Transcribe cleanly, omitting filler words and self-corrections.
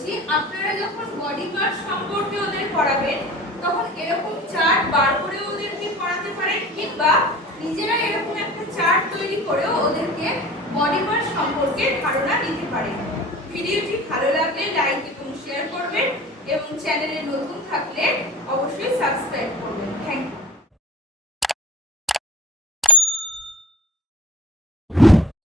বলছি, আপনারা যখন বডি পার্ট সম্পর্কে ওদের পড়াবেন তখন এরকম চার্ট বার করে ওদেরকে পড়াতে পারেন, কিংবা নিজেরা এরকম একটা চার্ট তৈরি করেও ওদেরকে বডি পার্ট সম্পর্কে ধারণা দিতে পারেন। ভিডিওটি ভালো লাগলে লাইক এবং শেয়ার করবেন এবং চ্যানেলে নতুন থাকলে অবশ্যই সাবস্ক্রাইব করবেন। Thank you.